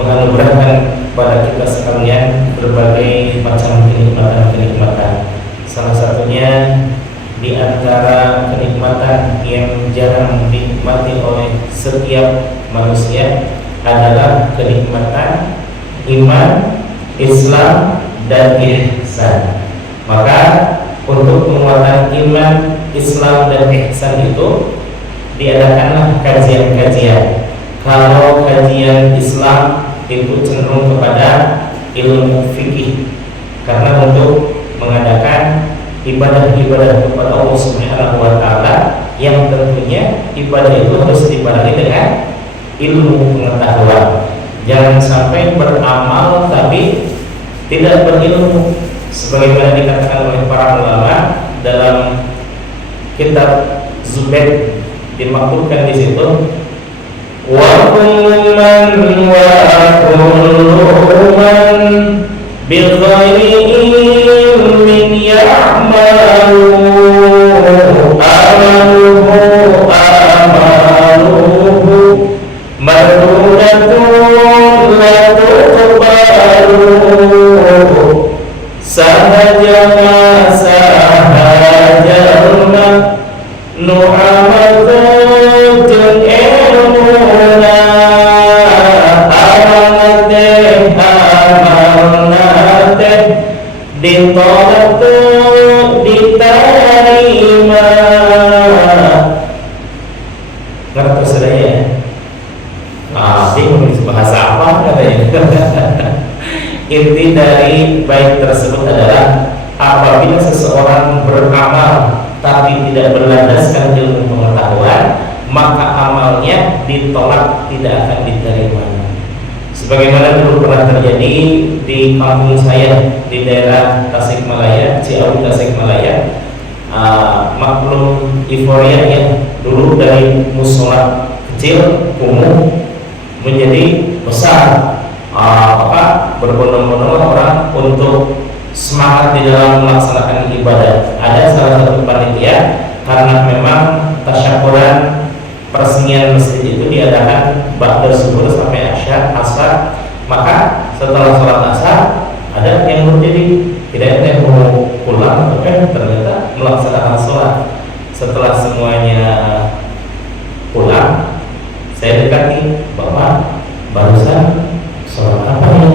menganugerahkan kepada kita sekalian berbagai macam kenikmatan-kenikmatan. Salah satunya di antara kenikmatan yang jarang dinikmati oleh setiap manusia adalah kenikmatan iman, Islam, dan ihsan. Maka untuk penguatan iman, Islam, dan ihsan itu diadakanlah kajian-kajian. Kalau kajian Islam itu cenderung kepada ilmu fikih, karena untuk mengadakan ibadah-ibadah kepada Allah Subhanahu wa Ta'ala yang tentunya ibadah itu harus dibarengi dengan ilmu pengetahuan. Jangan sampai beramal tapi tidak berilmu, sebagaimana dikatakan oleh para ulama dalam kitab Zubair, dimaksudkan di situ wa kullu man bil ghairi ilmin ya'malu amaluhu mardudatun la tuqbalu sahajama sahajalma nu'amadun ilmuna amanate ditolak diterima. Ngerti saya? Bingung bahasa apa katanya. Inti dari bait tersebut adalah apabila seseorang beramal tapi tidak berlandaskan ilmu pengetahuan, maka amalnya ditolak, tidak akan diterima. Sebagaimana dulu pernah terjadi di kampung saya di daerah Tasikmalaya, Ciawi Tasikmalaya, maklum euforia yang dulu dari musola kecil kumuh menjadi besar. Berbondong-bondong orang untuk semangat di dalam melaksanakan ibadah. Ada salah satu panitia, karena memang tasyakuran peresmian masjid itu diadakan ba'da subuh sampai asar, maka setelah sholat asar ada yang terjadi tidak yang mau pulang, ternyata melaksanakan sholat. Setelah semuanya pulang, saya dekati, Bapak barusan sholat apa ya?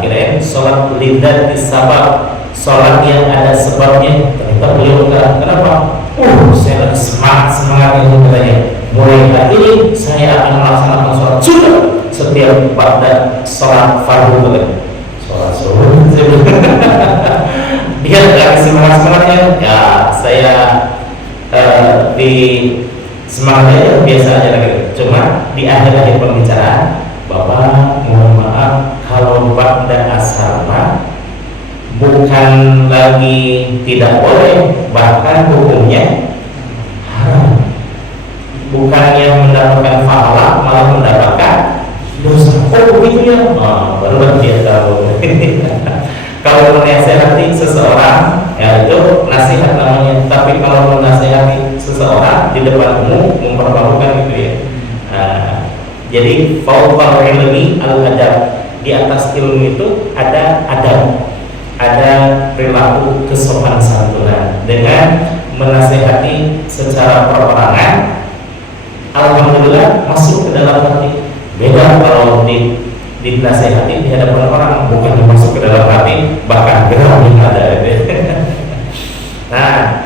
Kirain sholat lidah disabab, sholat yang ada sebabnya. Ternyata beliau enggak. Kenapa? Saya lagi semangat itu katanya. Mulai hari ini saya akan melaksanakan sholat sunnah setiap pada sholat fardu katanya. Sholat sunnah. Dia lagi semangatnya. Ya saya di semangatnya biasa aja lagi. Cuma di akhir-akhir pembicaraan, Bapak mohon maaf kalau ba'da asar bukan lagi tidak boleh, bahkan hukumnya haram. Bukannya mendapatkan pahala, malah mendapatkan dosa. Oh begitu ya? Baru dia tahu. Kalau menasihati seseorang, ya itu nasihat namanya. Tapi kalau menasihati seseorang di depan umum, mempermalukan gitu ya. Jadi fauqal ilmi al-adab, di atas ilmu itu ada adab, ada perilaku kesopanan santunan dengan menasihati secara perorangan. Alhamdulillah masuk ke dalam hati. Beda kalau dinasihati di hadapan orang, bukan masuk ke dalam hati, bahkan geram yang ada. Nah,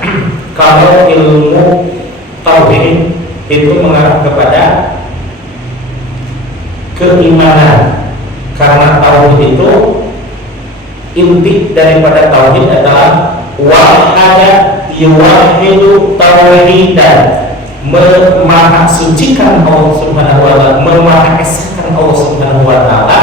kalau ilmu tauhid itu mengarah kepada keimanan, karena tauhid itu inti daripada tauhid adalah wahada yuwahidu tauhidan, memahasucikan Allah Subhanahu wa Ta'ala, memahaesakan Allah Subhanahu wa Ta'ala,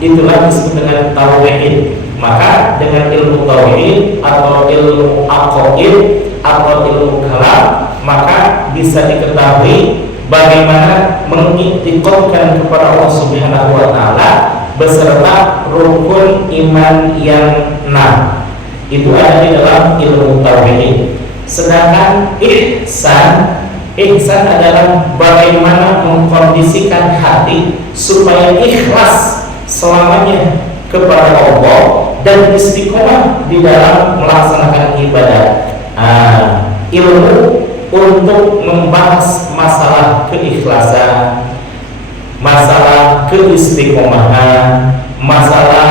itulah disebut dengan tauhid. Maka dengan ilmu tauhid atau ilmu aqaid atau ilmu kalam, maka bisa diketahui bagaimana mengiktikadkan kepada Allah Subhanahu wa Ta'ala beserta rukun iman yang 6. Itu ada di dalam ilmu tauhid. Sedangkan ihsan adalah bagaimana mengkondisikan hati supaya ikhlas selamanya kepada Allah dan istiqomah di dalam melaksanakan ibadah. Ilmu untuk membahas masalah keikhlasan, masalah keistiqomahan, masalah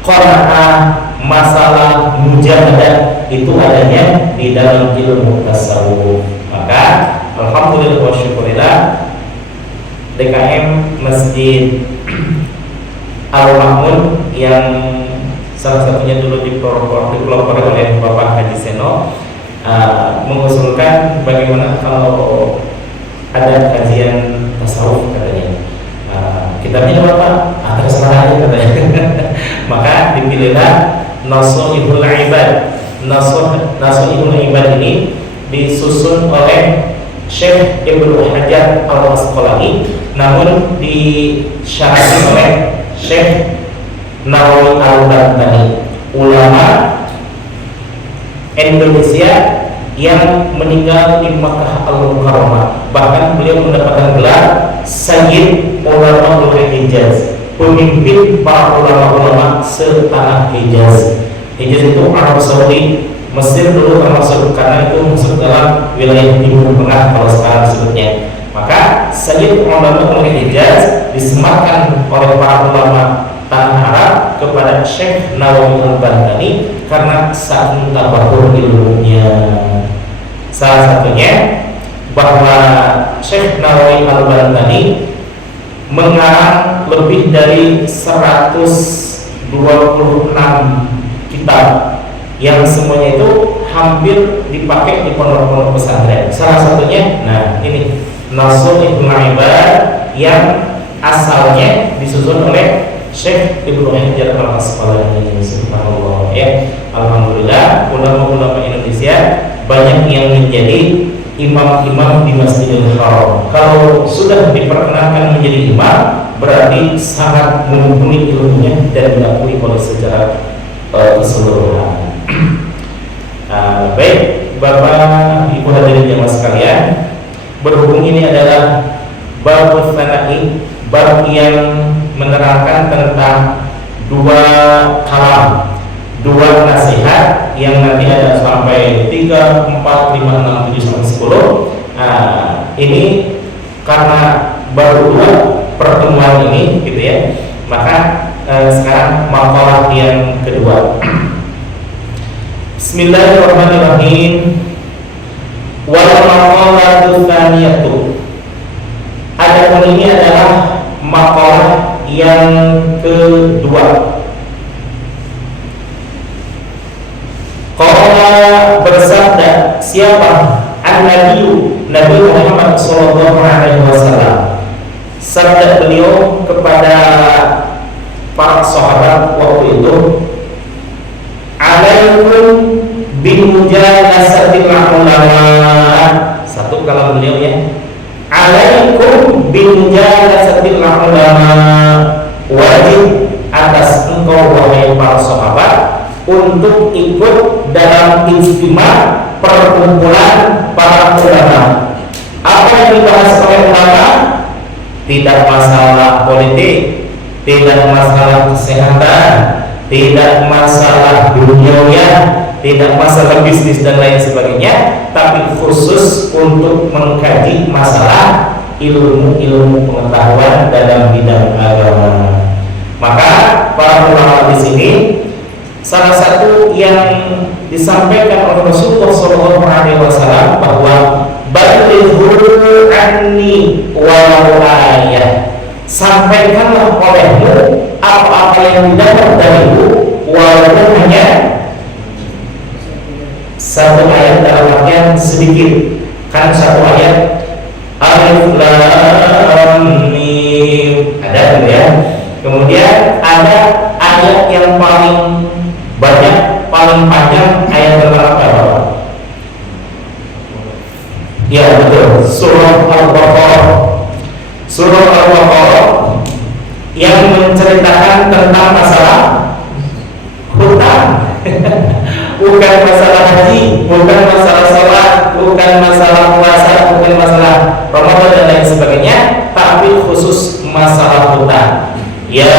qanaah, masalah mujahadah, itu adanya di dalam ilmu tasawuf. Maka alhamdulillah wa syukurillah, DKM Masjid Al-Ma'mun yang salah satunya dulu dipelopori oleh Bapak Haji Seno mengusulkan bagaimana kalau ada kajian tasawuf katanya. Kitabnya Bapak terserah aja katanya. Maka dipilihlah Nasuhul Ibad. Nasuhul Ibad ini disusun oleh Syekh Ibnu Hajar Al-Asqalani, namun disyarahi oleh Syekh Nawawi Al-Bantani, ulama Indonesia yang meninggal di Makkah Al-Mukarramah. Bahkan beliau mendapatkan gelar Sayyid Ulama Hijaz, pemimpin para ulama-ulama setanah Hijaz. Hijaz itu Arab Saudi, Mesir dulu termasuk, karena itu masuk dalam wilayah Timur Tengah kalau sekarang disebutnya. Maka Sayyid Ulama Hijaz disematkan oleh para ulama tanah Arab kepada Syekh Nawawi Al-Bantani karena saking tabahur ilmunya. Salah satunya bahwa Syekh Nawawi Al-Bantani mengarang lebih dari 126 kitab yang semuanya itu hampir dipakai di pondok-pondok pesantren. Salah satunya, nah ini Nasuhul Ibad yang asalnya disusun oleh Syekh Ibnu Hajar Al-Asqalani. Subhanallah, ya. Alhamdulillah, ulama-ulama Indonesia banyak yang menjadi imam-imam di Masjidil Haram. Kalau sudah diperkenankan menjadi imam, berarti sangat mumpuni ilmunya dan diakui oleh secara keseluruhan. Baik, Bapak Ibu hadirin jemaah sekalian, berhubung ini adalah bab tsana'i, bab yang menerangkan tentang dua kalam, dua nasihat yang nanti ada sampai 3, 4, 5, 6, 7, sampai 10. Ini karena baru dua pertemuan ini gitu ya, maka sekarang makalah yang kedua. Bismillahirrahmanirrahim. Wal maqalatu tsaniyatu. Adapun ini adalah makalah yang kedua. Qala bersabda siapa? An-Nabiyyu, Nabi Muhammad sallallahu alaihi wasallam. Sabda beliau kepada para sahabat waktu itu, alaikum bimujalasatil ulama. Satu kalau beliau ya, alaikum bimujalasatil ulama. Wajib atas engkau wahai para sahabat untuk ikut dalam ijtima perkumpulan para ulama. Apa yang dibahas oleh ulama? Tidak masalah politik, tidak masalah kesehatan, tidak masalah dunia, tidak masalah bisnis dan lain sebagainya, tapi khusus untuk mengkaji masalah ilmu-ilmu pengetahuan dalam bidang agama. Maka para ulama di sini, salah satu yang disampaikan oleh Rasulullah SAW bahwa balighu anni walau ayah, sampaikanlah olehmu apa-apa yang didapat dariku walaupun hanya satu ayat, dalam artian sedikit. Kan satu ayat alif lam mim ada gitu ya. Kemudian ada ayat yang paling banyak, paling panjang, ayat berapa? Ya betul, surah Al-Baqarah. Surah Al-Baqarah yang menceritakan tentang masalah hutang. Bukan masalah haji, bukan masalah sholat, bukan masalah puasa, bukan masalah Ramadan dan lain sebagainya, tapi khusus masalah hutang. Ya